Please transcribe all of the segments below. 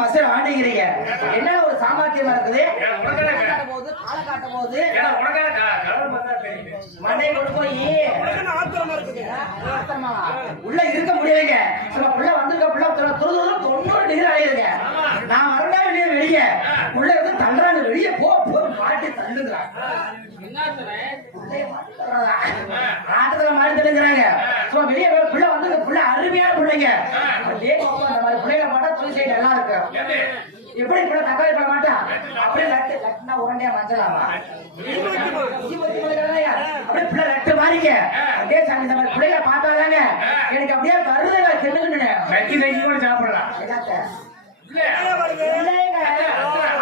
மசர் ஆண்டிக்கிறீங்க என்ன ஒரு சாமர்த்தியமா இருக்குது காலை காட்ட போது மண்டை கொண்டு போய் உள்ள இருக்க முடியலைங்க உள்ள வந்திருக்க பிள்ளை 90 டிகிரி அடையுதுங்க நான் வரலாம் வெளியே உள்ள இருந்து தள்ளுறாங்க வெளியே போ மாட்டி தள்ளுங்கிறாங்க ஆட்டத்துல மாட்டி தள்ளுங்கிறாங்க வெளியே பிள்ளை வந்து பிள்ளை அருமையான பிள்ளைங்க அந்த மாதிரி பிள்ளைகளை மாட்டா தொழில் செய்ய நல்லா இருக்கு எப்படி பிள்ளை தக்காளி பண்ண மாட்டா அப்படியே லட்டுனா உரண்டியா மஞ்சளாமா அப்படியே பிள்ளை லட்டு மாறிங்க அப்படியே இந்த மாதிரி பிள்ளைகளை பார்த்தாதாங்க எனக்கு அப்படியே கருதுங்க தின்னுக்குன்னு சாப்பிடலாம்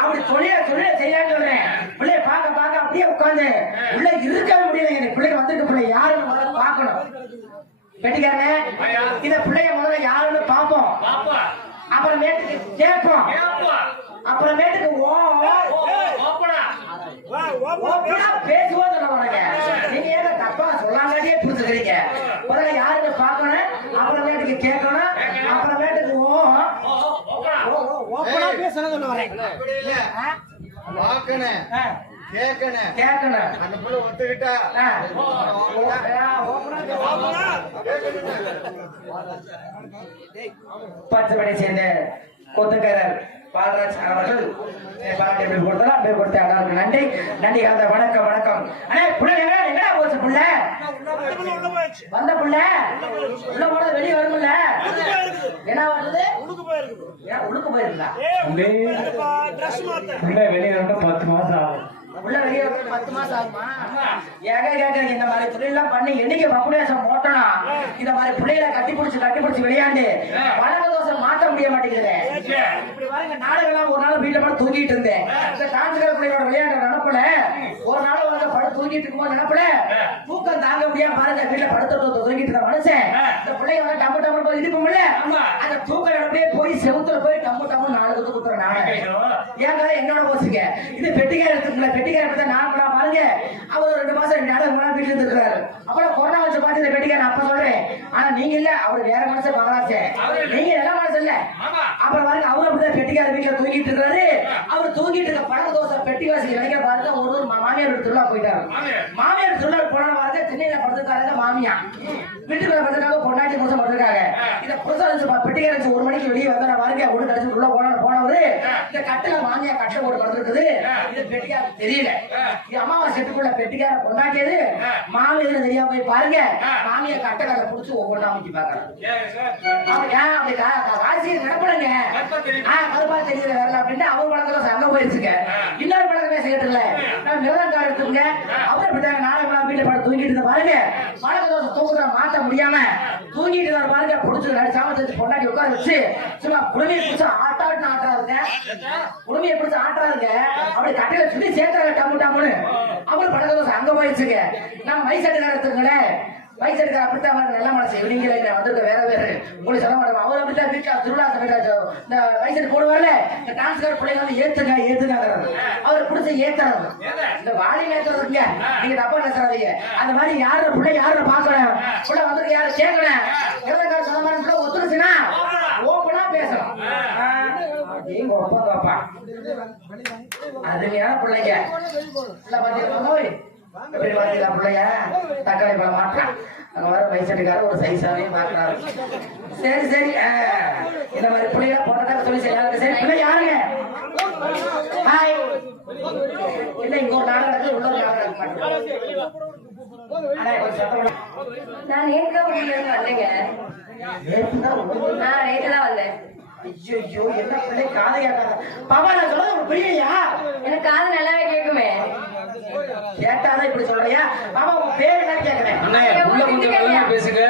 அப்படி தொழில செய்யான்னு சொல்றேன் பிள்ளைய பார்க்க அப்படியே உட்காந்து உள்ள இருக்கவே முடியல எனக்கு பிள்ளைங்க வந்துட்டு பிள்ளை யாருன்னு முதல்ல பார்க்கணும் கெட்டிக்காரங்க இந்த பிள்ளைய முதல்ல யாருன்னு பார்ப்போம் அப்புறமேட்டுக்கு கேட்போம் அப்புறமேட்டுக்கு பேசுவோம் சொல்ல வரங்க நீங்க ஏங்க தப்பா சொல்லாமலே புரிஞ்சுக்கிறீங்க முதல்ல யாருன்னு பார்க்கணும் அப்புறமேட்டுக்கு கேட்கணும் அப்புறமேட்டுக்கு பேசணும் சொல்ல வரேன் கேட்கணும் அந்த பிள்ளை ஒத்துக்கிட்டா பச்சைப்படை சேர்ந்த கொத்தக்காரர் பாலராஜ் அவர்கள் நன்றி நன்றி கலந்த வணக்கம் வணக்கம் அண்ணே புள்ள எங்கடா போச்சு புள்ள வந்த புள்ள உள்ள போனது வெளியே வரும்ல என்ன வருது உடுக்கு போயிருந்தா வெளியே வந்து 10 மாசம் ஆகும் உள்ள வெளியே 10 மாசம் ஆகுமா ஏக இந்த மாதிரி தொழிலாம் பண்ணி என்னைக்கு பக்குடேசம் போட்டோம்னா இந்த மாதிரி பிள்ளைகளை கட்டி பிடிச்சி விளையாண்டு பழக தோசை மாற்ற முடிய மாட்டேங்குது இப்படி பாருங்க நாடுகள்லாம் ஒரு நாள் வீட்டுல மட்டும் தூங்கிட்டு இருந்தேன் இந்த டான்ஸ்கர் பிள்ளையோட விளையாடுற நினப்புல ஒரு நாள் வந்து படுத்து தூங்கிட்டு இருக்கும்போது நினப்புல தூக்கம் தாங்க முடியாம பாருங்க வீட்டுல படுத்து தூங்கிட்டு இருக்க மனுஷன் இந்த பிள்ளைங்க வந்து டம்மு டம்மு போய் இடிப்போம்ல அந்த தூக்க நினப்பே போய் செவுத்துல போய் டம்மு டம்மு 4 குத்து குத்துற நானே ஏன் கதை என்னோட போச்சுங்க இது பெட்டிக்கார இருக்குங்களா பெட்டிக்கார பத்தி நான் பாருங்க அவர் 2 மாசம் 2 நாள் வீட்டுல இருந்திருக்காரு அப்புறம் கொரோனா வச்சு பார்த்து இந்த பெட்டிக்கார அப்ப சொல்றேன் ஆனா நீங்க இல்ல அவர் வேற மனுஷன் மகராசே நீங்க நல்ல மனுஷன் இல்ல அப்புறம் பாருங்க அவரு அப்படிதான் பெட்டிக்கார வீட்டுல தூங்கிட்டு இருக்காரு அவர் தூங்கிட்டு இருக்க பழக தோசை பெட்டி வாசி கிடைக்க பாருங்க ஒரு மாமியார் திருவிழா போயிட்டாரு மாமியார் திருவிழா போன பாருங்க சென்னையில படுத்துக்காரங்க மாமியா வீட்டுக்குள்ள படுத்துக்காக பொண்டாட்டி புருஷன் படுத்துக்காங்க இந்த புருஷன் பெட்டிக்கார 1 மணிக்கு வெளியே வந்தா பாருங்க ஒண்ணு கடைசி உள்ள போனவரு இந்த கட்டுல மாமியா கட்டை போட்டு படுத்துருக்குது இது பெட்டிக்கார தெரியல இது அம்மாவை செட்டுக்குள்ள பெட்டிக்கார பொண்டாட்டியது மாமியார் தெரியாம போய் பாருங்க மாமியா கட்டைக்கார புடிச்சு ஒவ்வொன்றா அமைச்சு பாக்குறாங்க ராசி நடப்படுங்க கருப்பா தெரியல வரல அப்படின்னு அவர் வழக்கத்துல சண்டை போயிருச்சுங்க இன்னொரு பழக்கமே செய்யறதில்ல நான் மிருதங்கார எடுத்துங்க அவர் இப்படிதாங்க நாளை வீட்டுல பாட்டு தூங்கிட்டு இருந்த பாருங்க பழக்க தோசை தூக்குற மாத்த முடியாம தூங்கிட்டு இருந்தா பாருங்க புடிச்சு சாமத்து பொண்டாட்டி உட்கார வச்சு சும்மா குடுமையை பிடிச்சு ஆட்டாட்டுன்னு ஆட்டுறாருங்க குடுமையை பிடிச்சு ஆட்டுறாருங்க அப்படி கட்டையில சுத்தி சேர்த்தாங்க டம்மு டம்முன்னு அவரு பழக்க தோசை அங்க போயிடுச்சுங்க நம்ம வயசாட்டுக்கார எடுத்துங்களேன் வயசாட்டுக்கார அப்படித்தான் நல்ல மனசு நீங்களே வந்துருக்க வேற உங்களுக்கு சொல்ல மாட்டோம் அவர் அப்படித்தான் வீட்டுல திருவிழா இந்த வயசாட்டு போடுவார்ல இந்த டான்ஸ்கார பிள்ளைங்க வந்து ஏத்துங்கிறது அவர் பிடிச்ச ஏத்துறது இந்த வாழை ஏத்துறதுங்க நீங்க தப்பா நினைச்சாதீங்க அந்த மாதிரி யாரு பிள்ளை யாரு பாக்கணும் பிள்ளை வந்துருக்கு யாரு கேட்கணும் இருந்தக்கார சொன்ன மாதிரி பிள்ளை ஒத்துருச்சுன்னா ஓப்பனா பேசணும் எங்க ஒப்பாங்கப்பா அதுமையான பிள்ளைங்க இல்ல பாத்தீங்களா எப்படி பாத்தீங்களா பிள்ளைங்க தக்காளி பழம் மாட்டான் அங்க வர வயசாட்டுக்கார ஒரு சைஸாவே பாக்குறாரு சரி இந்த மாதிரி பிள்ளைங்க போட்டதாக சொல்லி செய்யாது சரி பிள்ளை யாருங்க ஹாய் இல்ல இங்க ஒரு நாடகம் உள்ள ஒரு நாடகம் நான் வந்தேங்க நேற்றுதான் வந்தேன் ஐயோ என்ன பிள்ளை காதை கேட்காத பாபா நான் சொல்றது புரியலையா எனக்கு காது நல்லாவே கேட்குமே கேட்டாதான் இப்படி சொல்றியா பாபா உங்க பேர் என்ன கேக்குறேன் உள்ள கொஞ்சம் நல்லா பேசுங்க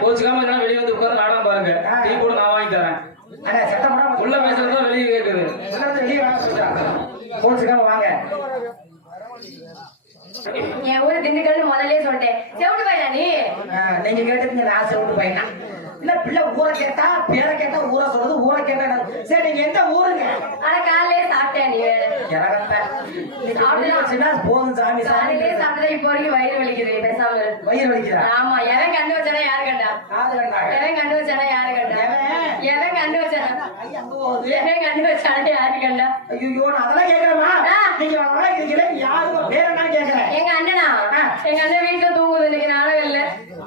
கோச்சுக்காம வெளியே வந்து உட்கார்ந்து நாடகம் பாருங்க டீ கூட நான் வாங்கி தரேன் அண்ணா சத்தம் போடாம உள்ள பேசுறதும் வெளியே கேக்குது. வெளியே வாங்க சொல்றாங்க. கோச்சுக்காம வாங்க. என் ஊரு திண்டுக்கல்னு முதல்லயே சொல்லிட்டேன். செவிட்டு பையனா நீ? நீங்க கேட்டீங்க நான் செவிட்டு பையனா? இல்ல பிள்ளை ஊரை கேட்டா பேரை கேட்டா ஊரை சொல்றது, ஊரை கேட்டா சரி நீங்க எந்த ஊருங்க? ஆனா காலையிலே சாப்பிட்டேன் நீ. சாப்பிட்டுனா போதும் சாமி. காலையிலே சாப்பிட்டா இப்போ வரைக்கும் வயிறு வலிக்குது பேசாம. வயிறு வலிக்கிறா? ஆமா. எவன் கண்டு வச்சானா யாரு கண்டா? எவன் கண்டு வச்சானா யாரு கண்டா? எவன் கண்டு வச்சானா? எவன் கண்டு வச்சானா யாரு கண்டா? ஐயோ நான் அதெல்லாம் கேட்கிறேமா? நீங்க இருக்கீங்க யாரும் வேற என்ன கேட்கிறேன்? எங்க அண்ணனா? எங்க அண்ணன் வீட்டுல தூங்குது இன்னைக்கு நானும் இல்ல.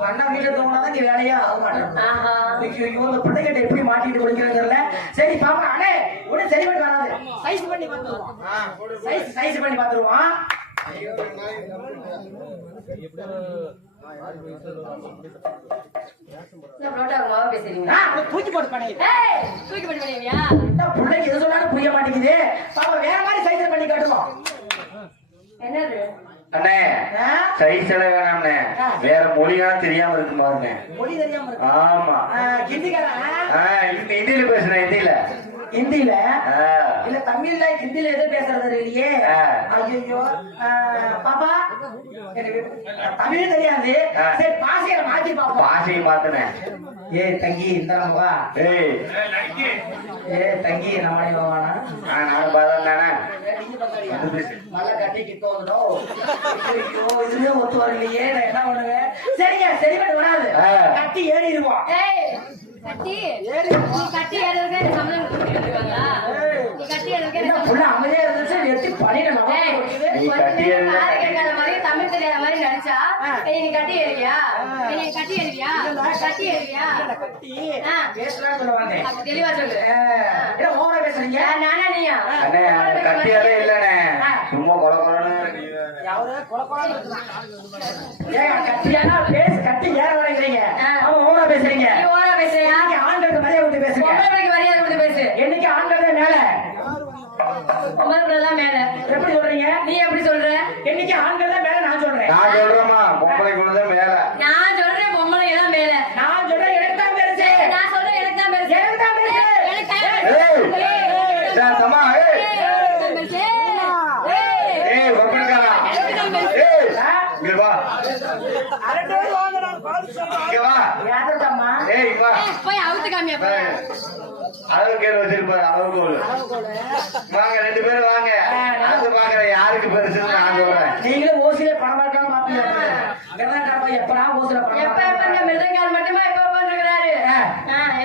அண்ணா வீட்டுல தூங்கினாதான் நீ வேலையா ஆக மாட்டேன். ஆஹா. பிள்ளைகிட்ட எப்படி மாட்டிட்டு கொடுக்கிறதுல சரி பாப்பா. அண்ணே உடனே சரி பண்ணி வராது. சைஸ் பண்ணி பாத்துருவோம். சைஸ் பண்ணி பாத்துருவோம். தூக்கி போட்டு பண்ணி தூக்கி போட்டு பண்ணியா? பிள்ளைக்கு எது சொன்னாலும் புரிய மாட்டேங்குது. பாப்பா வேற மாதிரி சைஸ் பண்ணி காட்டுவோம். என்னது அண்ணே சைஸ் எல்லாம் வேணாம்ண்ணே, வேற மொழியா தெரியாம இருக்கு பாருங்க. மொழி தெரியாம இருக்கு? ஆமா. ஹிந்தியில பேசுறேன். ஹிந்தியில இல்ல தமிழ்ல ஹிந்தியில எது பேசுறது இல்லையே. ஐயோ பாப்பா எனக்கு தமிழ் தெரியாது. சரி பாஷையை மாத்தி பாப்போம். பாஷையை மாத்தினேன். ஏ தங்கி இந்த வா. ஏ தங்கி நம்ம வானா நான் பார்த்தேன். நல்லா கட்டி கிட்ட வந்துடும். இதுவே ஒத்து வரலையே நான் என்ன பண்ணுவேன்? சரிங்க சரி பண்ணி வராது. கட்டி ஏறிடுவோம். கட்டி கட்டி ஏறதுக்கு சம்பளம் கொடுத்துருக்காங்களா? நீ கட்டி ஏறதுக்கு அமைதியா இருந்துச்சு. எத்தி பண்ணிட மாதிரி தமிழ் தெரியாத மாதிரி நடிச்சா நீ கட்டி ஏறியா? நீ கட்டி ஏறியா? கட்டி ஏறியா? கட்டி பேசலாம்னு சொல்லுவாங்க. அப்ப தெளிவா சொல்லு. என்ன ஓவரா பேசுறீங்க? நானா நீயா? அண்ணே கட்டியாலே இல்லண்ணே, சும்மா கொல கொலன்னு. கட்டியானா பேச கட்டி ஏற வரைக்கிறீங்க. அவன் ஓவரா பேசுறீங்க. நீ ஓவரா பேசுறியா? ஆண்களுக்கு மரியாதை கொடுத்து பேசுங்க. உங்களுக்கு மரியாதை கொடுத்து பேசு. என்னைக்கு ஆண்கள் தான் மேல, பொம்பளை தான் மேல. எப்படி சொல்றீங்க? நீ எப்படி சொல்ற? என்னைக்கு ஆண்கள் தான் மேல நான் சொல்றேன். நான் சொல்றேமா பொம்பளை குணதான் மேல. நான் சொல்றேன் பொம்பளை தான் மேல. நான் சொல்றேன் எனக்கு தான் பெருசு. நான் சொல்றேன் எனக்கு தான் பெருசு. எனக்கு தான் பெருசு. தம்மா இங்க வா. போய் அவுத்து காமியா. அளவு கேள்வி வச்சிருப்பாரு. அளவுக்கு வாங்க, 2 பேரும் வாங்க. அது பாக்குற யாருக்கு பெருசுன்னு நான் சொல்றேன். நீங்களும் ஓசிலே பணம் பார்க்காம மாப்பீங்க. எப்படா ஓசில எப்ப எப்ப மிருதங்கால் மட்டுமா எப்ப போட்டுருக்காரு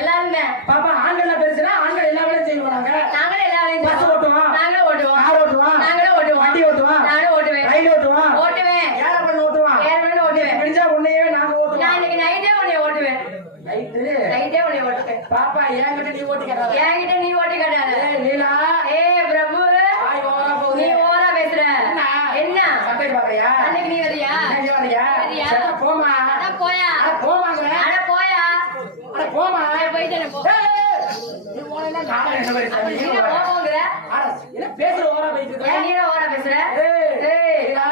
எல்லாருமே. பாப்பா ஆண்கள் பெருசுனா ஆண்கள் எல்லா வேலையும் செய்ய போறாங்க. நாங்களும் எல்லா வேலையும் பஸ் ஓட்டுவோம், நாங்களும் ஓட்டுவோம், கார் ஓட்டுவோம், நாங்களும் ஓட்டுவோம், வண்டி ஓட்டுவோம், நானும் ஓட்டுவேன், ரயில் ஓட்டுவோம், ஓட்டுவேன், ஏரோப்ளேன் ஓட்டுவோம், ஏரோப்ளேன் ஓட்டுவேன். முடிஞ்சா உன்னையே நாங்க ஓட்டுவோம். நான் இன்னைக்கு நைட்டே உன்னை ஓட்டுவேன். நைட்டே உன்னை ஓட்டுவேன். பாப்பா என்கிட்ட நீ ஓட்டி காட்டாத. என்கிட்ட நீ ஓட்டி காட்டாத. லீலா பிரபு நீ ஓவரா பேசுற. என்ன சட்டை பாக்குறியா? அன்னைக்கு நீ வரியா? வரியா? போமா. அட போயா. போமாங்க. அட போயா. அட போமா. போயிட்டே போ. நீ போனா நான் என்ன பேசுறேன்? நீ போங்கற. என்ன பேசுற ஓவரா பேசிட்டு இருக்க? நீ ஓவரா பேசுற. லீலா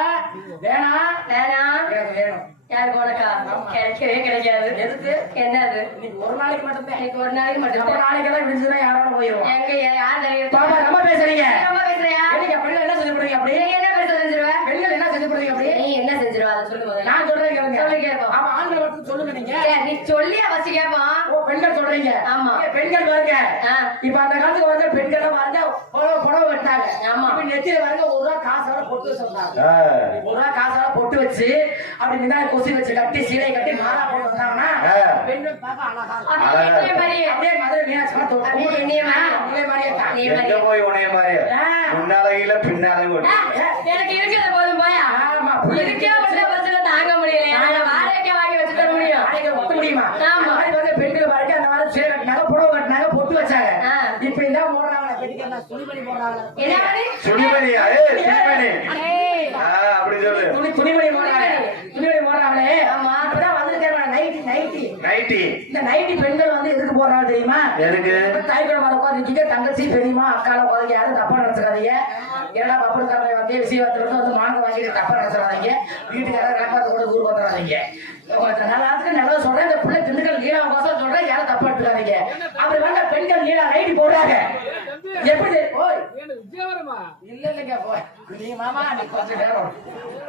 வேணா வேணா எனக்கு வேணும். யாருக்கு உனக்கா? கிடைக்கவே கிடைக்காது. எதுக்கு? என்னது? நீ ஒரு நாளைக்கு மட்டும் தான். இன்னைக்கு ஒரு நாளைக்கு மட்டும். ஒரு நாளைக்கெல்லாம் விடுச்சுனா யாரோட போயிடும். எங்க யார் தெரியும்? பாப்பா ரொம்ப பேசுறீங்க. ரொம்ப பேசுறியா? என்னைக்கு பெண்கள் என்ன செஞ்சு போறீங்க அப்படி? நீ என்ன பேச செஞ்சிருவ? பெண்கள் என்ன செஞ்சு போறீங்க அப்படி? நீ என்ன செஞ்சிருவ அதை சொல்லு முதல்ல. நான் சொல்றேன் கேளுங்க. சொல்லு கேப்போம். அப்ப ஆண்கள் மட்டும் சொல்லுங்க நீங்க. நீ சொல்லி அவசி கேப்போம். ஓ பெண்கள் சொல்றீங்க. ஆமா. பெண்கள் பாருங்க. இப்ப அந்த காலத்துக்கு வந்து பெண்கள் பாருங்க புடவை வெட்டாங்க. ஆமா. இப்ப நெத்தியில பாருங்க 1 ரூபா காசால பொட்டு வச்சிருந்தாங்க. 1 ரூபா காசால பொட்டு வச்சு அப்படி மின்னாடி கொசி வச்சு கட்டி சீலை கட்டி மாலா போட்டு வந்தாங்கன்னா பெண்கள் பார்க்க அழகா இருக்கும். அப்படியே மதுரை மீனாட்சி எங்க போய் உனைய மாதிரி முன்னாலையில பின்னாலே எனக்கு இருக்கிறத போதும் போயா. இருக்கே மட்டும் பிரச்சனை தாங்க முடியல. வாடகை வாங்கி வச்சு தர முடியும். ஒத்த முடியுமா? ஆமா. பெண்கள் பாருங்க அந்த மாதிரி சீலை கட்டினாங்க புடவை கட்டினாங்க பொட்டு வச்சாங்க. இப்ப இந்த போடுறாங்க பெண்கள் துணிமணி போடுறாங்க. என்ன துணிமணி? அப்படி சொல்லு. துணிமணி போடுறாங்க. துணிமணி போடுறாங்களே. ஆமா. அப்பதான் வந்து நைட்டி. இந்த நைட்டி பெண்கள் வந்து எதுக்கு போடுறாங்க தெரியுமா? எதுக்கு? தாய்க்குழந்தை உட்காந்துருக்கீங்க, தங்கச்சி பெரியமா அக்கால உட்காந்து யாரும் தப்பா நினைச்சுக்காதீங்க. ஏன்னா பப்புக்காரங்க வந்து விசைவாத்திலிருந்து வந்து மாங்க வாங்கிட்டு தப்பா நினைச்சுக்காதீங்க. வீட்டுக்காரர் விளக்காத்து கூட ஊர் வந்துடாதீங்க. நல்லதுக்கு நல்லது சொல்றேன். இந்த பிள்ளை திண்டுக்கல் லீலாவுக்கோசம் சொல்றேன். யாரும் தப்பா எடுத்துக்காதீங்க. அப்படி வந்த பெண்கள் நீடா நைட்டி போடுறாங்க. எப்படி ஓய் இல்ல இல்லைங்க போய் நீ மாமா நீ கொஞ்சம் நேரம்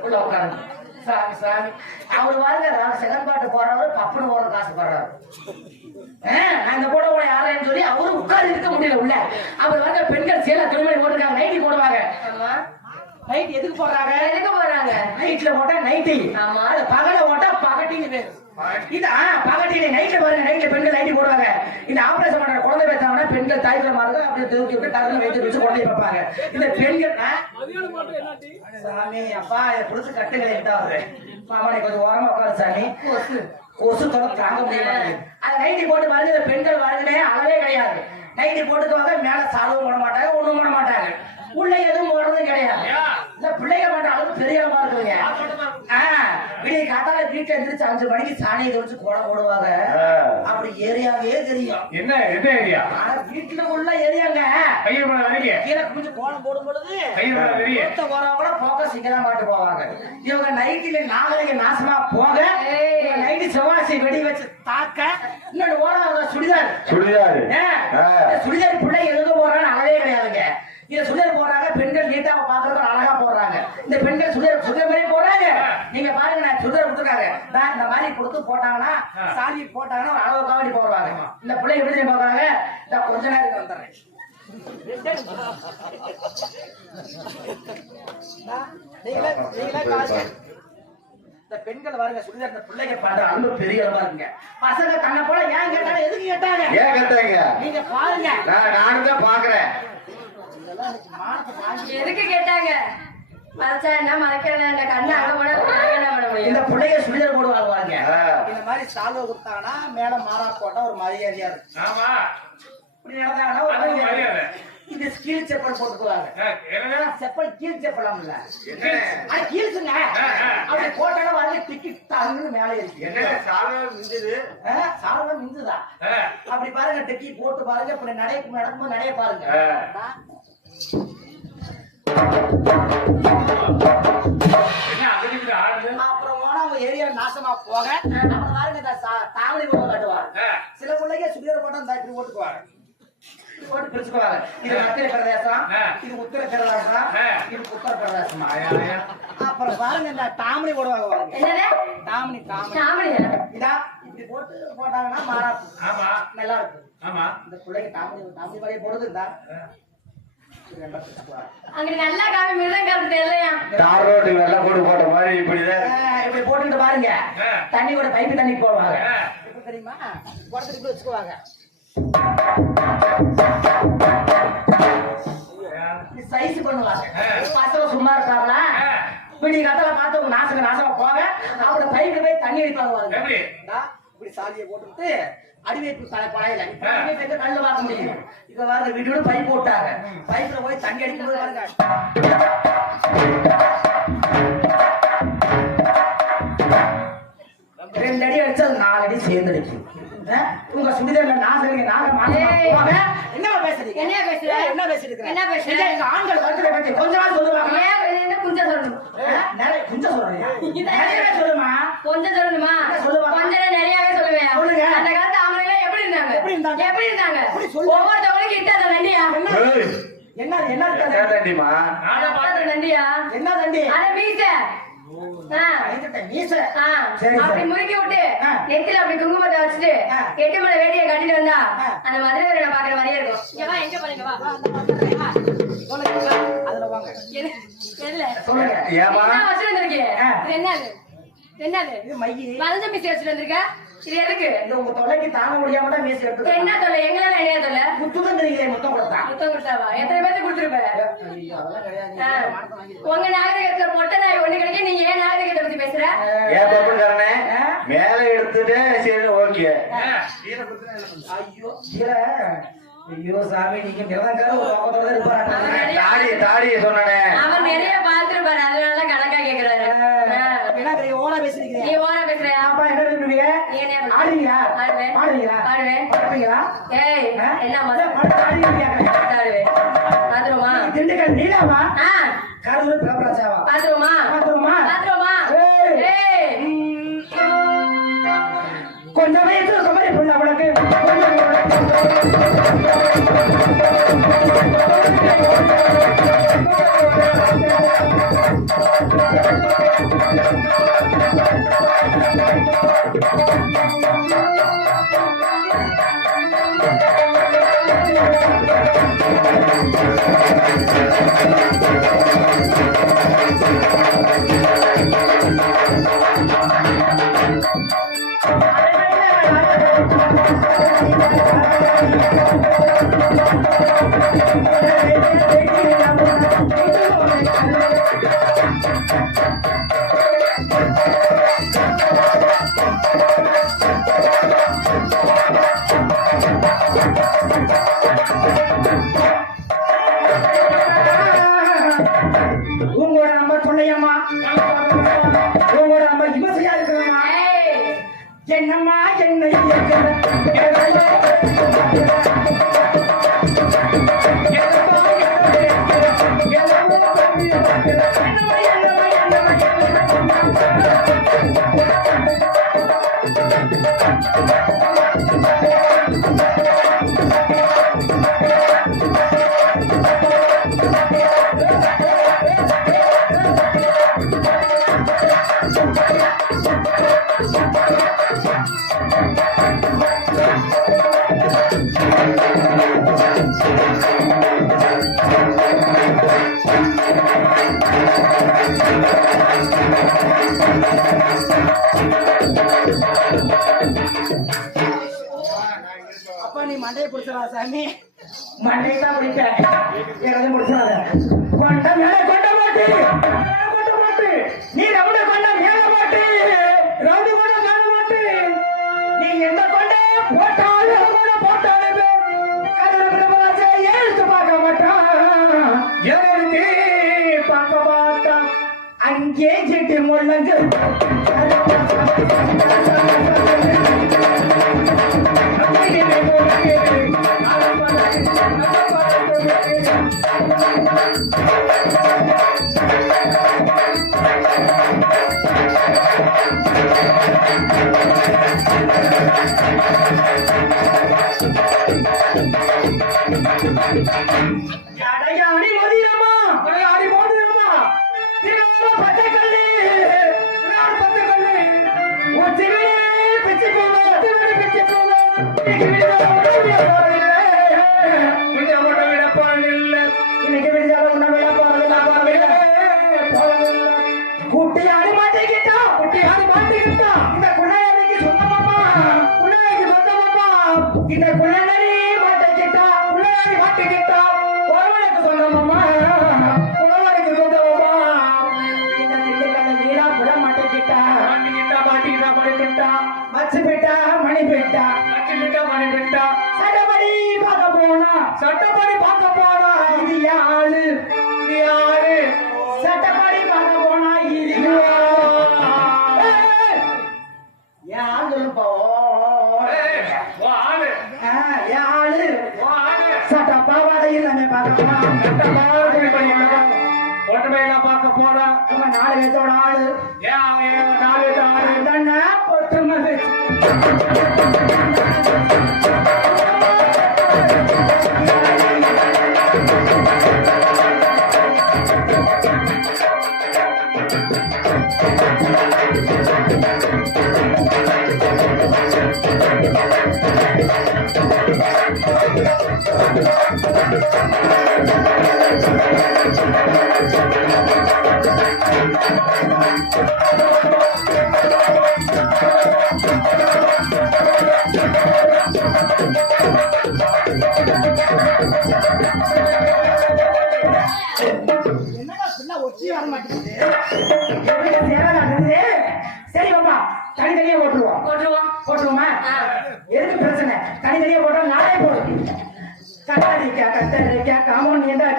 உள்ள உட்காருங்க. சாமி சாமி அவரு வாருங்க செகண்ட் பாட்டு போடுறவரு பப்புனு போடுற காசு போடுறாரு. நான் இந்த போட கூட யாருன்னு சொல்லி அவரு உட்கார்ந்து இருக்க முடியல உள்ள. அவர் வந்து பெண்கள் சேலை திருமணி போட்டுருக்காங்க, நைட்டி போடுவாங்க. நைட் எதுக்கு போடுறாங்க? எதுக்கு போடுறாங்க? நைட்ல போட்டா நைட்டி, அது பகல போட்டா பகட்டின்னு பேரு. இது பகட்டில நைட்ல பாருங்க, நைட்ல பெண்கள் நைட்டி போடுவாங்க. இந்த ஆபரேஷன் பண்ற குழந்தை பேசாங்கன்னா பெண்கள் தாய்க்குள்ள மாறுது அப்படியே தூக்கி விட்டு டக்குனு வச்சு குழந்தைய பார்ப்பாங்க. இந்த பெண்கள் சாமி அப்பா இதை புடிச்சு கட்டுகளை எட்டாவது மாமனை கொஞ்சம் ஓரமா உட்காரு சாமி. கொசு தொலை தாங்க முடியாது. அது நைட்டி போட்டு பாருங்க, இந்த பெண்கள் வருதுனே அளவே கிடையாது. நைட்டி போட்டுக்குவாங்க, மேல சாலவும் போட மாட்டாங்க, ஒண்ணும் போட மாட்டாங்க, உள்ள எதுவும் போடுறதும் கிடையாது. இந்த பிள்ளைங்க பண்ற அளவுக்கு பெரியமா இருக்குங்க. விடிய காத்தால வீட்டுல எந்திரிச்சு 5 மணிக்கு சாணியை தொழிச்சு கோலம் போடுவாங்க. அப்படி ஏரியாவே தெரியும். என்ன ஏரியா? வீட்டுல உள்ள ஏரியாங்க. கீழே கொஞ்சம் கோலம் போடும் பொழுது போறவங்கள போக்கஸ் இங்கதான் மாட்டு போவாங்க. இவங்க நைட்டில நாகரிக நாசமா போக நைட்டு செவ்வாசி வெடி வச்சு தாக்க இன்னொரு ஓரம் சுடிதார் சுடிதார் சுடிதார் பிள்ளை எதுக்கு போடுறான்னு அளவே கிடையாதுங்க. இத சுடிதார் போடுறாங்க, பெண்கள் நீட்டா பாக்குறதுக்கு அழகா போடுறாங்க. இந்த பெண்கள் சுடிதார் மாதிரி போடுறாங்க. நீங்க பாருங்க, நான் சுடிதார் கொடுத்துருக்காங்க, இந்த மாதிரி கொடுத்து போட்டாங்கன்னா சாலி போட்டாங்கன்னா ஒரு அளவு காவடி போடுவாங்க. இந்த பிள்ளை எப்படி தெரியும் பாக்குறாங்க, கொஞ்ச நேரம் வந்துடுறேன். இந்த பெண்கள் பாருங்க சுடிதார் இந்த பிள்ளைங்க பண்ற அளவு பெரிய அளவா இருக்குங்க. பசங்க தன்னை போல ஏன் கேட்டாங்க, எதுக்கு கேட்டாங்க, ஏன் கேட்டாங்க நீங்க பாருங்க. நானும் தான் பாக்குறேன். எதுக்கு கேட்டாங்க? மறைச்சா என்ன மறைக்கிறதா என்ன கண்ணு அங்க போட என்ன பண்ண முடியும்? இந்த பிள்ளைங்க சுடிதார் போடுவாங்க. இந்த மாதிரி சால்வை கொடுத்தாங்கன்னா மேல மாறா போட்டா ஒரு மரியாதையா இருக்கும். ஆமா, இப்படி நடந்தாங்கன்னா ஒரு மரியாதை. இது கீழ் செப்பல் போட்டுக்குவாங்க. செப்பல் கீழ் செப்பலாம்ல, கீழ்ச்சுங்க. அப்படி போட்டாலும் வந்து டிக்கெட் தாங்கன்னு மேலே இருக்கு. சாலவை மிஞ்சுதா? அப்படி பாருங்க, டிக்கி போட்டு பாருங்க. இப்படி நடக்கும்போது நடைய பாருங்க. அப்புறம் போனா அவங்க ஏரியா நாசமா போக அப்புறம் பாருங்க தாவணி போட்டு காட்டுவாங்க. சில பிள்ளைங்க சுடிதார் போட்டா இந்த இப்படி போட்டுக்குவாங்க, போட்டு பிரிச்சுக்குவாங்க. இது மத்திய பிரதேசம், இது உத்தர பிரதேசம், இது உத்தர பிரதேசம். அப்புறம் பாருங்க இந்த தாமணி போடுவாங்க. தாமணி தாமணி இதா இப்படி போட்டு போட்டாங்கன்னா மாறா நல்லா இருக்கும். ஆமா, இந்த பிள்ளைக்கு தாமணி வரைய போடுது. இருந்தா அங்க நல்லா காமி மிருதங்காரத்து தெரியலையா? தார் ரோட்டுக்கு வெள்ளம் போட்டு போட்ட மாதிரி இப்படிதான் இப்படி போட்டுட்டு பாருங்க. தண்ணி கூட பைப்பு தண்ணி போடுவாங்க. இப்ப தெரியுமா, குடத்துக்கு இப்படி வச்சுக்குவாங்க. சைஸ் பண்ணுவாங்க. பசங்க சும்மா இருக்காங்களா, இப்படி கத்தல பார்த்து நாசமா போக அப்படி பைப்பு போய் தண்ணி அடிப்பாங்க. இப்படி சாலியை போட்டுட்டு அடிவைப்பு பழையில கண்ணு பார்க்க முடியும். இப்ப பாருங்க, வீட்டோட பைப் போட்டாங்க. பைப்ல போய் தண்ணி அடிக்கும்போது பாருங்க, 2 அடி அடிச்சு அது 4 அடி சேர்ந்து அடிக்கும். உங்க சுடிதார்ல நாசரிங்க என்ன பேசுறீங்க? என்ன பேசுறீங்க? என்ன பேசுறீங்க? என்ன பேசுறீங்க? எங்க ஆண்கள் கருத்துரை பத்தி கொஞ்ச நாள் சொல்லுவாங்க. கொஞ்சம் சொல்லணும். நிறைய கொஞ்சம் சொல்றீங்க, நிறையவே சொல்லுமா? கொஞ்சம் சொல்லணுமா? சொல்லுவாங்க. கொஞ்சம் நிறையவே சொல்லுவேன். அந்த காலத்து ஆம்பளைங்க எப்படி இருந்தாங்க? எப்படி இருந்தாங்க? ஒவ்வொருத்தவங்களுக்கு இட்டாத நண்டியா? என்ன என்ன தண்டிமா? நண்டியா? என்ன தண்டி? அட மீச. அப்படி முறுக்கி விட்டு நெத்தில அப்படி குங்குமத்தை வச்சுட்டு 8 மலை வேட்டியை கட்டிட்டு வந்தா அந்த மதுரை பாக்குற மாதிரியே இருக்கும். இங்க வா, எங்க பாருங்க வா. அதுல வாங்க. சொல்லுங்க. என்ன வச்சு வந்திருக்கீங்க? என்னது? என்னது? இது மையி. வலஞ்ச மீசை வச்சு வந்திருக்க. இது எதுக்கு? இது உங்க தொலைக்கு தாங்க முடியாம தான் மீசை எடுத்து. என்ன தொலை? எங்களால என்ன தொலை? முத்தம் தெரியுங்களே, முத்தம் கொடுத்தா. முத்தம் கொடுத்தாவா? எத்தனை பேருக்கு கொடுத்துருப்ப? உங்க நாகரிகத்துல மொட்டை நாய் ஒண்ணு கிடைக்க, நீங்க ஏன் நாகரிகத்தை பத்தி பேசுற? ஏன் பாப்புக்காரனே மேல எடுத்துட்டு சரி ஓகே. ஐயோ சாமி, நீங்க மிளகாக்கார ஒரு பக்கத்தோட இருப்பாரு. தாடி சொன்னானே அவர் நிறைய பாத்துருப்பாரு, அதனால கணக்கா கேக்குறாரு. என்ன தெரியும், ஓனா பேசுறீங்க. நீ ஓனா பேசுற. அப்பா என்ன பேசுறீங்க? ஆடுவீங்களா? பாடுவீங்களா? பாடுவேன். பாடுவீங்களா? ஏய் என்ன மதம்? ஆடுவீங்களா? பாடுவேன். பாத்துருமா? திண்டுக்கல் நீலாமா? கருவூர் பிரபலச்சாவா? பாத்துருமா? பாத்துருமா? பாத்துருமா? கொஞ்சம் வயசுல குமரி புள்ள உனக்கு உங்களோட நம்பர் சொல்லையம்மா, உங்களோட நம்பர் இமசையா இருக்குதும்மா. என்னம்மா என்ன அப்பா நீ மண்டையை பிடிச்சா சாமி, மண்டையை தான் பிடிப்பேன், எனக்கு பிடிச்சாத கொண்ட மேல கொண்ட மாட்டு கொண்ட மாட்டு, நீ ரவுட கொண்ட மேல மாட்டு ரவுட கொண்ட மேல மாட்டு, நீ எந்த கொண்ட போட்டாலும் கூட போட்டாலும் கதவு பிரபாச எழுத்து பார்க்க மாட்டான், எழுதி பார்க்க மாட்டான், அங்கே சிட்டு முள்ளங்கு அடையாடி மோதிரமா, அடையாடி மோதிரமா, பச்சை கல்லு பச்சை கல்லு உச்சிலே பிச்சு போல பிச்சு போல குட்டியாடி மாட்டிக்கிட்டா, குட்டியாடி மாட்டிக்கிட்டா, இந்த குழந்தைக்கு சொந்தமாமா, குழந்தைக்கு சொந்தமாமா, இந்த குழந்தை மாட்டிக்கிட்டா, குழந்தை மாட்டிக்கிட்டா, ஒருவனுக்கு சொந்தமாமா, ஒருவனுக்கு சொந்தமாமா, இந்த திட்டுக்களை வீரா கூட மாட்டிக்கிட்டா, மாட்டிக்கிட்டா, மாட்டிக்கிட்டா, மணிப்பிட்டா, மச்சு பிட்டா, மணிப்பிட்டா, மச்சு பிட்டா, மணிப்பிட்டா, சட்டப்படி பார்க்க போனா, சட்டப்படி பார்க்க போனா, இது யாரு, இது யாரு, சட்டப்படி பார்க்க போனா, இது யாரு சொல்லுப்பா, யாரு சட்ட பாவாடையில் நம்ம பார்க்க போனா, சட்ட பாவாடை ஒட்டுமையெல்லாம் பார்க்க போனா, நாலு பேத்தோட ஆளு, நாலு பேத்தோட ஆளு தானே ஒற்றுமை சரி பாப்பா, தனித்தனியா போட்டுருவோம், போட்டுருவோமா? எதுக்கு பிரச்சனை? தனித்தனியா போட்டா நாளே போடும். கத்தரிக்கா கத்தரிக்கா காமன் என்ற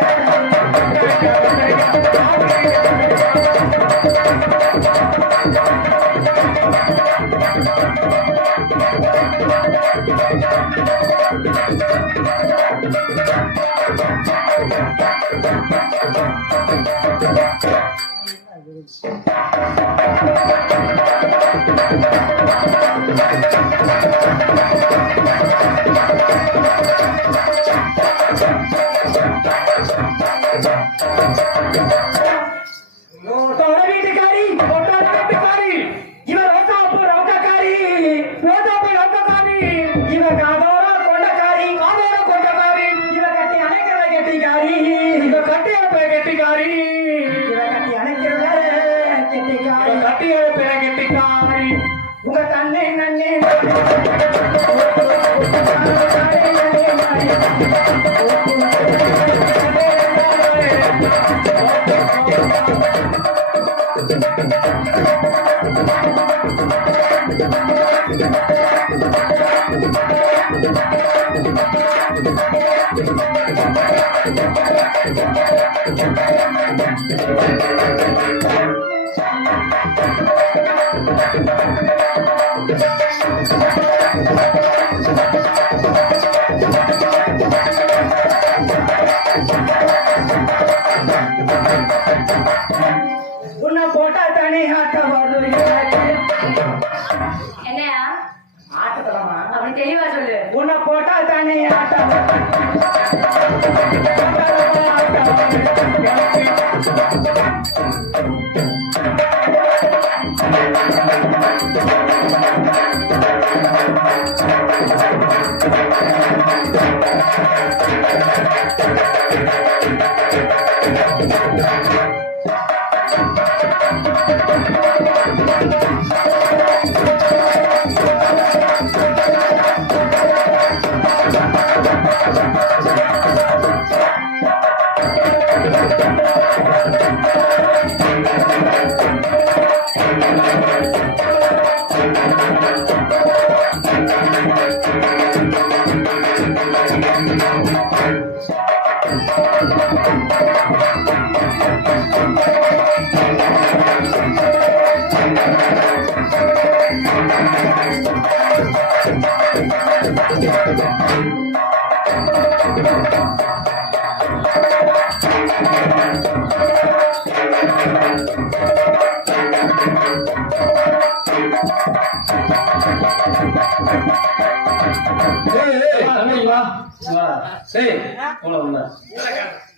தோட வீட்டுக்காரி இவன் ரோசாப்பு ரவுக்காரி இவன் காதோர கொண்டக்காரி இவன் கட்டி அணைக்கிறத கெட்டிக்காரி இவன் கட்டி அணைக்கிறத கெட்டிக்காரி உங்க தன்னை நன்னே உன்னை போட்டா தனி ஆட்ட வருது என்னையா ஆட்டத்தலாமா அப்படி தெளிவா சொல்லு. உன்னை போட்டா தனி ஆட்ட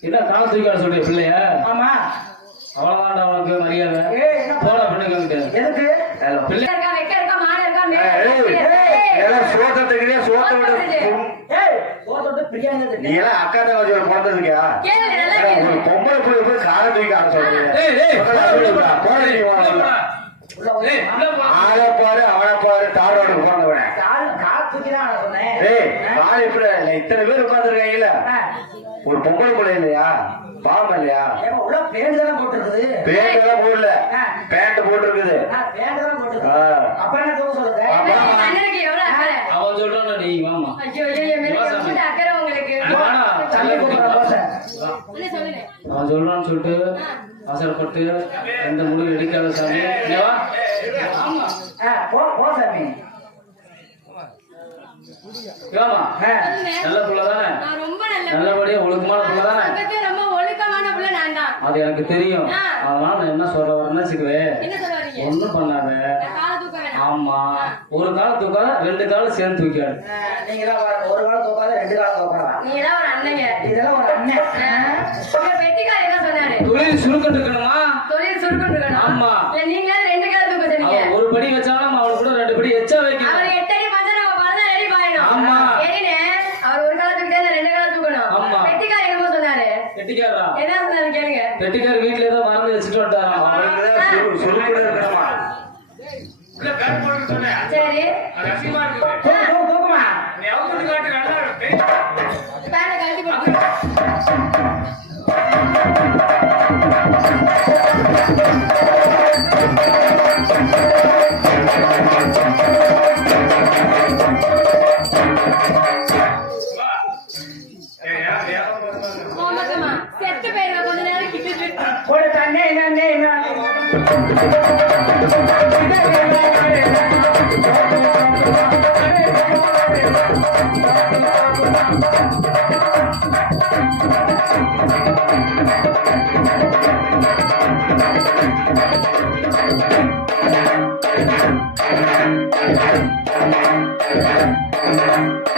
என்ன கால தூக்கி சொல்ற பிள்ளைய ஆமா அவ்வளவுதான் அவனுக்கு மரியாதை ஏய், என்ன போன பிள்ளைங்க எதுக்கு பிள்ளை இருக்கா, வெக்க இருக்கா, மாடு இருக்கா, மேல இருக்கா? சோத்தத்துக்குரிய சோத்த விட ஏய் போட்டு பிரியாணி நீ எல்லாம் அக்கா தங்கச்சி ஒரு பிறந்திருக்கியா கேளு, நல்லா ஒரு கேளு. பொம்பளை புள்ளி போய் காலை தூக்கி ஆட சொல்றீங்க உள்ள போய் ஆளை பாரு அவனை பாரு தார் ரோடுக்கு பிறந்தவன கால் தூக்கி தான் நான் சொன்னேன் ஏய் கால் இப்படி இத்தனை பேர் உட்காந்துருக்காங்கல்ல ஒரு பொம்பளை பிள்ளை இல்லையா பாவம் இல்லையா ஏப்பா, உள்ள பேண்ட் தானே போட்டுருக்குது பேண்ட் எல்லாம் போடல பேண்ட் போட்டுருக்குது பேண்ட் தானே போட்டுருக்கு ஆ. அப்ப என்ன தூக்க சொல்லுங்க ஆமா. அண்ணனுக்கு எவ்வளவு அக்கறை? அவன் சொல்றான் நீ வாமா ஐயோ, ஐயோ, என் மேல எவ்வளவு அக்கறை உங்களுக்கு? தண்ணி கூப்பிடுற தோசை அண்ணே, சொல்லுங்க. அவன் சொல்றான்னு சொல்லிட்டு அவசரப்பட்டு எந்த முடிவு எடுக்காத சாமி ஏவா போ சாமி ஏமா சொல்லுங்க. நல்ல புள்ள தானே நான் ரொம்ப நல்ல நல்லபடியா ஒழுக்கமான புள்ள தானே பக்கத்துல ரொம்ப ஒழுக்கமான புள்ள நான் தான். அது எனக்கு தெரியும் அதனால நான் என்ன சொல்ல வரேன்னு வச்சுக்குவே என்ன சொல்ல வரீங்க? ஒண்ணும் பண்ணாத நான் காலை தூக்க வேணாம். ஆமா ஒரு காலம் தூக்காத ரெண்டு காலம் சேர்ந்து தூக்காது நீங்களாம் பாருங்க, ஒரு காலம் தூக்காத 2 காலம் தூக்கலாம் நீங்க தான் ஒரு அண்ணங்க. இதெல்லாம் ஒரு அண்ணன் உங்க பெட்டிக்கார என்ன சொன்னாரு? தொழில் சுருக்கிட்டு இருக்கணுமா தொழில் சுருக்கம் இருக்கணும். ஆமா. இல்ல, நீங்களாவது 2 காலை தூக்க சொன்னீங்க. அவன் ஒரு படி வச்சாலும் அவனுக்கு கூட 2 படி எச்சா வைக்கணும் அவர் 8 அடி பஞ்சா நம்ம 15 அடி பாயணும். ஆமா. சரிண்ணே, அவர் ஒரு காலை தூக்கிட்டே நான் 2 காலை தூக்கணும். ஆமா. பெட்டிக்கார என்னமோ சொன்னாரு. கெட்டிக்காரா என்ன சொன்னாரு கேளுங்க. கெட்டிக்கார வீட்டுல ஏதோ மறந்து வச்சுட்டு வந்துட்டாராம் அவனுக்குதான் சுருக்குட இருக்கணுமா சரி, தூக்குமா பேண்ட கழட்டி போட்டு போமாக்கம்மா, செத்து போயிருவ கொஞ்ச நேரம் கிட்டு. ஒரு தண்ணே நன்னே Thank you.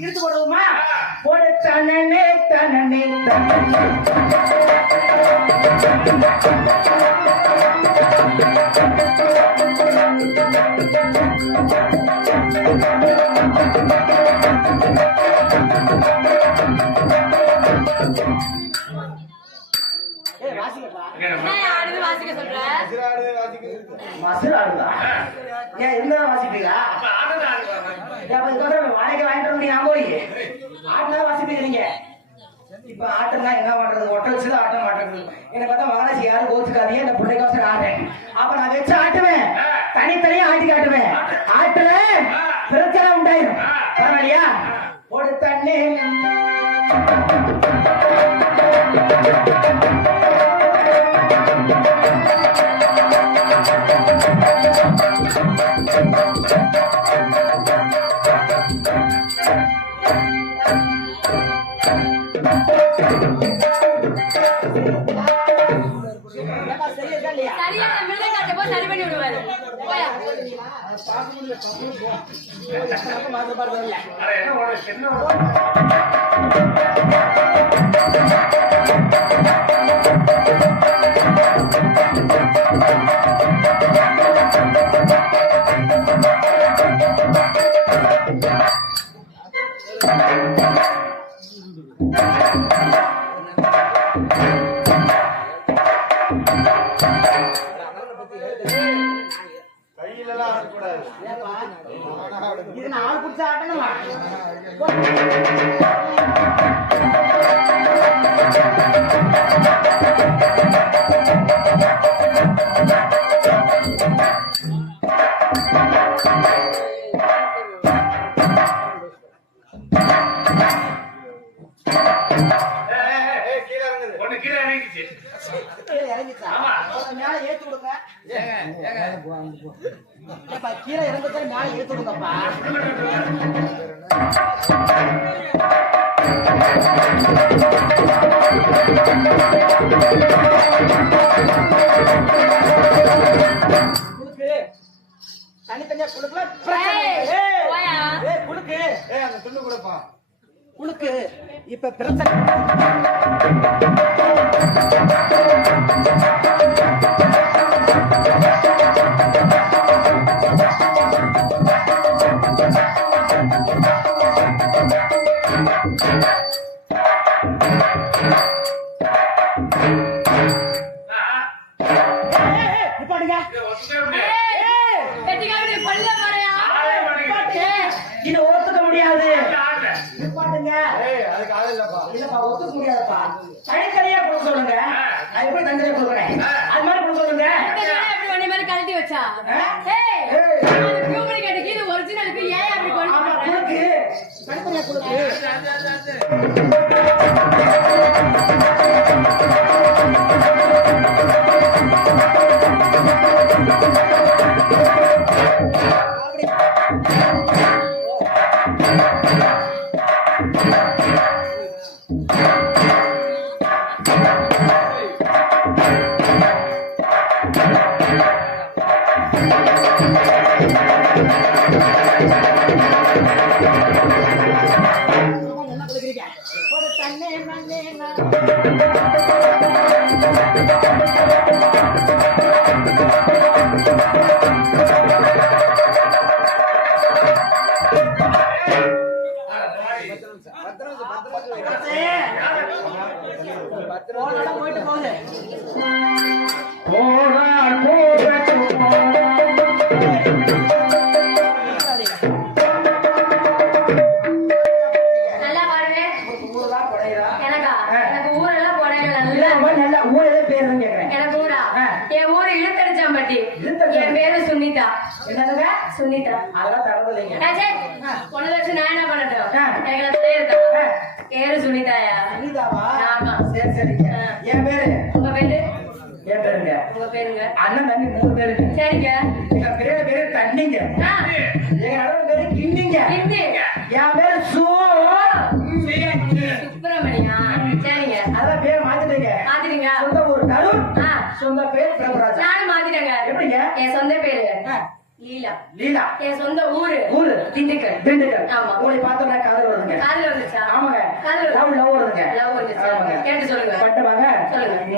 இழுத்து போடுவோமா? போடு தனனே தனனே மசுராடுதா? ஏன் இருந்தாலும் வாசிப்பீங்களா? வாடகை வாங்கிட்டு வந்து நான் போய் ஆட்டெல்லாம் வாசிப்பீங்க நீங்க. இப்ப ஆட்டம்னா என்ன பண்றது? ஒட்ட வச்சுதான் ஆட்டம் மாட்டுறது. எனக்கு பார்த்தா மகராசி யாரும் கோச்சுக்காதீங்க, இந்த பிள்ளைக்கோசரம் ஆடுறேன். அப்ப நான் வச்சு ஆட்டுவேன், தனித்தனியா ஆட்டி காட்டுவேன். ஆட்டுல பிரச்சனை உண்டாயிரும். பரவாயில்லையா? ஒரு தண்ணி சரி பண்ணி விடுவாரு. இது நான் குடிச்ச ஆட்டணுமா? மேல ஏத்து விடுங்க. கீழே இறங்குச்சா மேல ஏத்து விடுங்கப்பா. குடுக்கு தனித்தனியா குடுக்கல குடுக்கு அந்த துண்டு கொடுப்பா குடுக்கு. இப்ப பிரச்சனை பல்ல ஒத்துக்க முடியாதுப்பா. தனித்தனியா கொடுக்க சொல்லுங்க. நான் எப்படி தனித்தனியா கொடுக்குறேன்? அது மாதிரி கொடுக்க சொல்லுங்க. எப்படி ஒண்ணே மாதிரி கழட்டி வச்சா? ஏய், டூப்ளிகேட்டுக்கு இது ஒரிஜினலுக்கு ஏன் அப்படி கொண்டு ஆமா, வர? கொடுக்கு. தனித்தனியா கொடுக்கு. போயிட்டு போகுது. நல்லா பாருங்க. ஊருதான் குறையுதா? எனக்கா? எனக்கு ஊரெல்லாம் போறாங்க இல்ல, நல்லா. அம்மா, நல்லா ஊரே பேருன்னு கேக்குறேன். எனக்கு ஊரா? ஆ. என் ஊரு இழுத்தடிச்சாம்பட்டி. இழுத்தடிச்சாம்பட்டி. என் பேரு சுனிதா. என்னதுங்க? சுனிதா. அதெல்லாம் தரது இல்லைங்க. உனதை வச்சு நான் என்ன பண்ணட்டும்? ஆ. எனக்கு பேருதா? ஆ. பேரு சுனிதாயா? புரியுதாவா? ஆமா. சரி, சரிங்க. என் பேரு? உங்க பேரு? என் பேருங்க. உங்க பேருங்க? அண்ணன் தம்பி 3 பேருங்க. சரிங்க. எங்க பெரிய பேரு தண்ணிங்க. ஆ. எங்க அண்ணன் பேரு கிண்டிங்க. ஹிந்தி. என் பேரு சுப்பிரமணியா? சரிங்க. அதான் பேர் மாத்திட்டீங்க. மாத்திட்டீங்க? சொந்த ஊர் தருண். ஆ. சொந்த பேர் பிரபராஜ். நானும் மாத்திட்டேங்க. எப்படிங்க? என் சொந்த பேரு ஆ. லீலா. லீலா. என் சொந்த ஊரு ஊரு திண்டுக்கல். திண்டுக்கல். ஆமா. உங்களை பார்த்தோம்னா காதல் வருதுங்க. காதுல வந்துச்சா? ஆமாங்க. காதுல லவ் வருதுங்க. லவ் வந்துச்சா? ஆமாங்க. கேட்டு சொல்லுங்க. பட்டுவாங்க. சொல்லுங்க.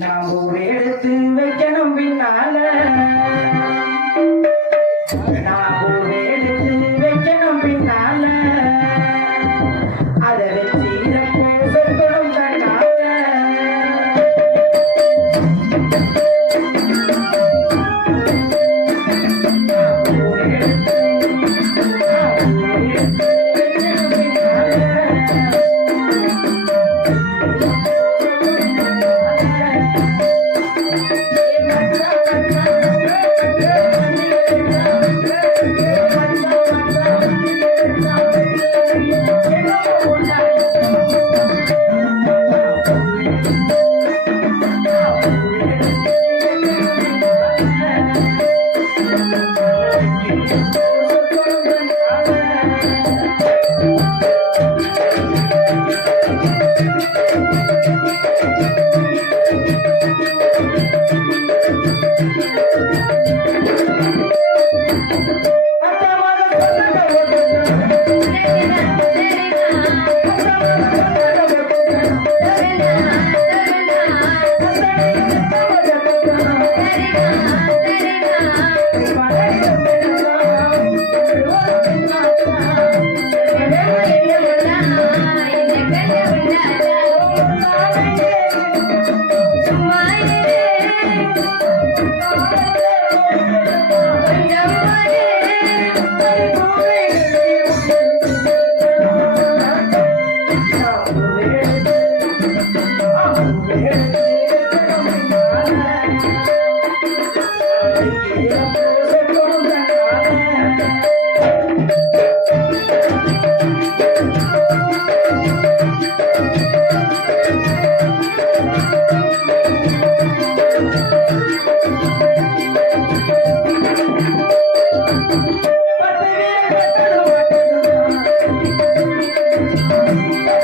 நான் ஒரு எடுத்து வைக்கணும் பின்னால, நான் ஒரு எடுத்து வைக்கணும் பின்னால, அதை வச்சு போசத்தோடும் தன்னால.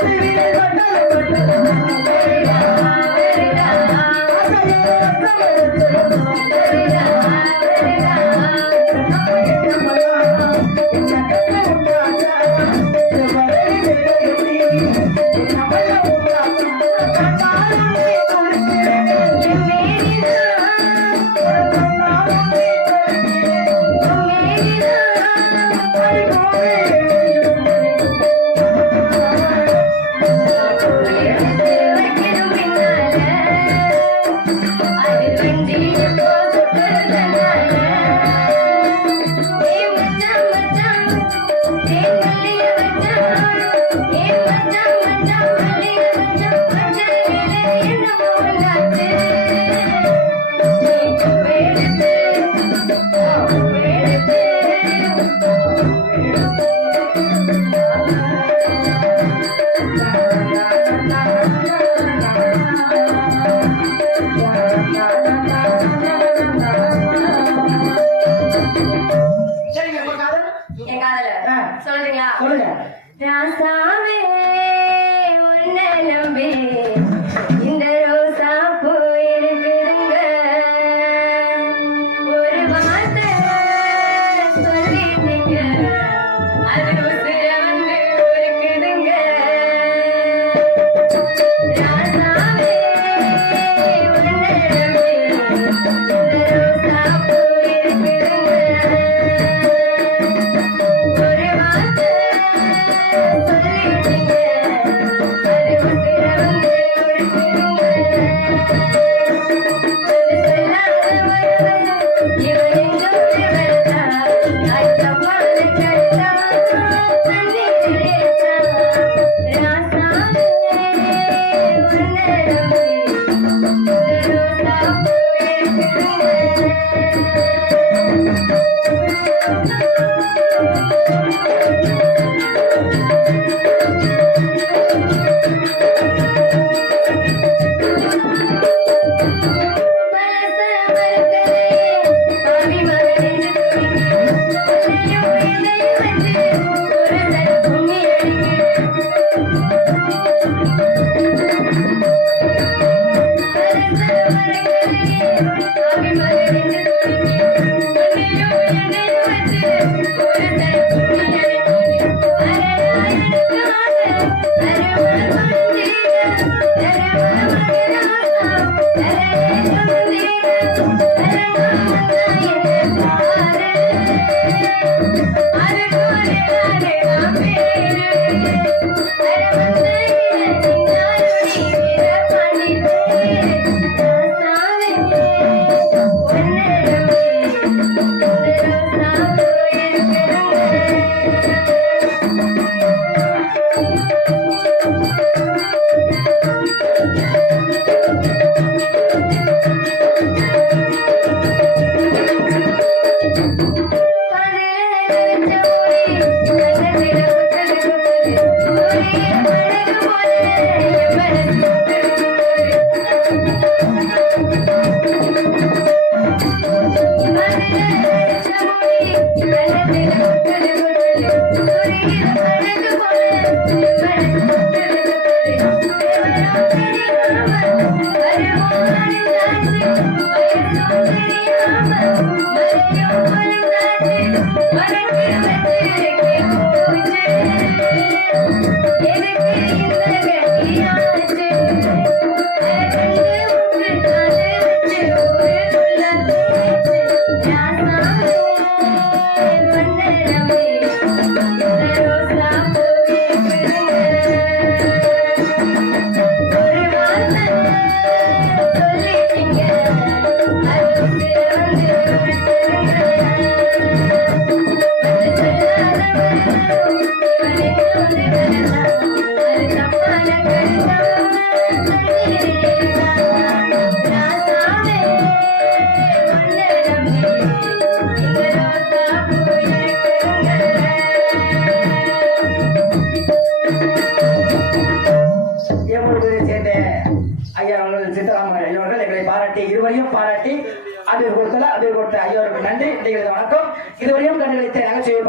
Very ராசாவே உன்னை நம்பி இந்த ரோசா பூ இருக்குதுங்க. ஒரு வார்த்தை சொல்லிட்டீங்க, அது உசுர வந்து இருக்குதுங்க. ராசாவே உன்னை நம்பி இந்த ரோசா பூ இருக்குதுங்க. ஒரு வார்த்தை சொல்லிட்டீங்க, அது உசுர வந்து இருக்குதுங்க. இருவரையும் பாராட்டி அது கொடுத்தல அது கொடுத்த ஐயோருக்கு நன்றி. வணக்கம். இதுவரையும் கண்டுகளித்த நகைச்சுவை